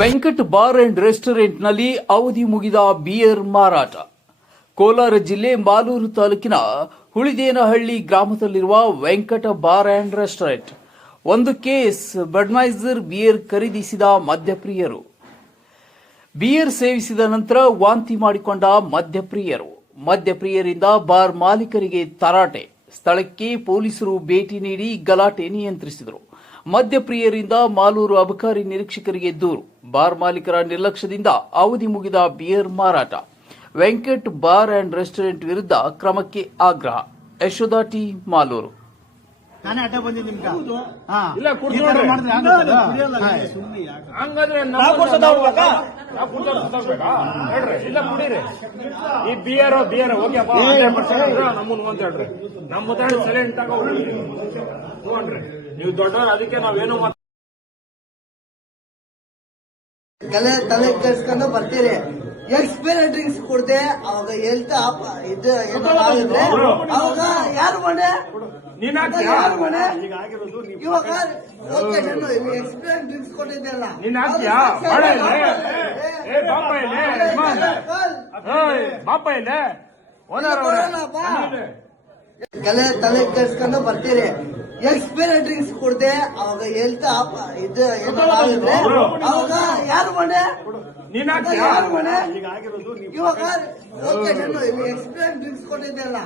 Venkat bar and ರೆಸ್ಟೋರೆಂಟ್ನಲ್ಲಿ ಅವಧಿ ಮುಗಿದ ಬಿಯರ್ ಮಾರಾಟ. ಕೋಲಾರ ಜಿಲ್ಲೆ ಮಾಲೂರು ತಾಲೂಕಿನ ಹುಳಿದೇನಹಳ್ಳಿ ಗ್ರಾಮದಲ್ಲಿರುವ ವೆಂಕಟ ಬಾರ್ ಅಂಡ್ ರೆಸ್ಟೋರೆಂಟ್. ಒಂದು ಕೇಸ್ ಬಡ್ಮೈಸರ್ ಬಿಯರ್ ಖರೀದಿಸಿದ ಮದ್ಯಪ್ರಿಯರು. ಬಿಯರ್ ಸೇವಿಸಿದ ನಂತರ ವಾಂತಿ ಮಾಡಿಕೊಂಡ ಮದ್ಯಪ್ರಿಯರಿಂದ ಬಾರ್ ಮಾಲೀಕರಿಗೆ ತರಾಟೆ. ಸ್ಥಳಕ್ಕೆ ಪೊಲೀಸರು ಭೇಟಿ ನೀಡಿ ಗಲಾಟೆ ನಿಯಂತ್ರಿಸಿದರು. ಮದ್ಯಪ್ರಿಯರಿಂದ ಮಾಲೂರು ಅಬಕಾರಿ ನಿರೀಕ್ಷಕರಿಗೆ ದೂರು. ಬಾರ್ ಮಾಲೀಕರ ನಿರ್ಲಕ್ಷ್ಯದಿಂದ ಅವಧಿ ಮುಗಿದ ಬಿಯರ್ ಮಾರಾಟ. ವೆಂಕಟ್ ಬಾರ್ ಅಂಡ್ ರೆಸ್ಟೋರೆಂಟ್ ವಿರುದ್ಧ ಕ್ರಮಕ್ಕೆ ಆಗ್ರಹ. ಯಶೋಧ ಟಿ, ಮಾಲೂರು. ನಾನೇ ಅಡ್ಡ ಬಂದಿದ್ದು ನಿಮ್ಗೆ. ಇಲ್ಲ ಕುಡೀರಿ. ಈ ಬಿಯರ್ ಓಕೆಪ್ಪ, ನಮ್ಮನ್ನು ಅಂತ ಹೇಳ್ರಿ. ನಮ್ಮ ಮುದ್ದಾಡಿ ಸೈಲೆಂಟ್ ಆಗ ಹೋಗ್ರಿ. ನೀವು ದೊಡ್ಡವ್ರು, ಅದಕ್ಕೆ ನಾವೇನು ತಲೆ ಕೆಡ್ಸ್ಕೊಂಡು ಬರ್ತೀರಿ. ಎಕ್ಸ್ಪೈರಿ ಡ್ರಿಂಕ್ಸ್ ಕುಡ್ದೆ ಅವಾಗ ಹೆಲ್ತ್ ಇದು ಏನಾಗಿದ್ರೆ ಅವಾಗ ಯಾರು ಮನೆ ಯಾರು ಮನೆ ಇವಾಗ ಎಕ್ಸ್ಪೈರಿ ಡ್ರಿಂಕ್ಸ್ ಕೊಟ್ಟಿದ್ದೆಲ್ಲ ತಲೆ ಕೆಡ್ಸ್ಕೊಂಡು ಬರ್ತೀರಿ. ಎಕ್ಸ್ಪೈರಿ ಡ್ರಿಂಕ್ಸ್ ಕುಡ್ದೆ ಅವಾಗ ಹೆಲ್ತ್ ಇದು ಏನಾಗಿದ್ರೆ ಅವಾಗ ಯಾರು ಮನೆ ಯಾರು ಮನೆ ಇವಾಗ ಎಕ್ಸ್ಪೈರಿ ಡ್ರಿಂಕ್ಸ್ ಕೊಟ್ಟಿದ್ದೆಲ್ಲ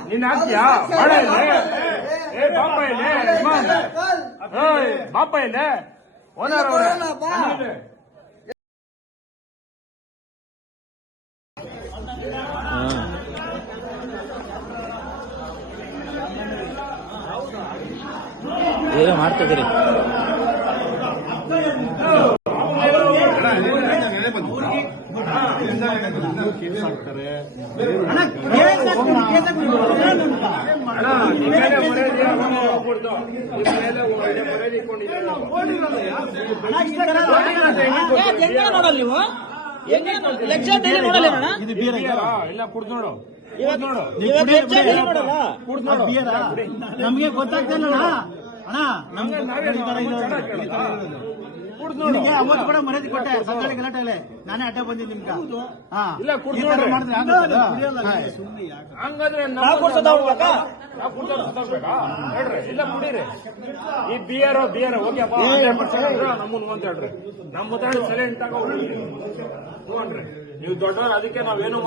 ಏನೋ ಮಾಡ್ತಿದ್ದೀರಿ. ನೋಡಲ್ಲ ನೀವು ಇಲ್ಲ ಕುಡ್ದು ನೋಡು. ನಮ್ಗೆ ಗೊತ್ತಾಗ್ತಿಲ್ಲ ಅಣ್ಣ. ನಿಮ್ಗೆ ಅವತ್ತು ಕೂಡ ಮರ್ಯಾದೆ ಕೊಟ್ಟೆ ಸಂತಾಳಿ ಗಲಾಟೆಲೆ. ನಾನೇ ಅಡ್ಡ ಬಂದಿದ್ದು ನಿಮ್ಗೆ. ಇಲ್ಲ ಕುಡೀರಿ. ಈ ಬಿಯರ್ ಓಕೆಪ್ಪ, ನಮ್ಮನ್ನು ಅಂತ ಹೇಳ್ರಿ. ನಮ್ಮ ಮುದ್ದಾಡಿ ಸೈಲೆಂಟ್ ಆಗ ಹೋಗ್ರಿ. ನೀವು ದೊಡ್ಡವ್ರು, ಅದಕ್ಕೆ ನಾವೇನು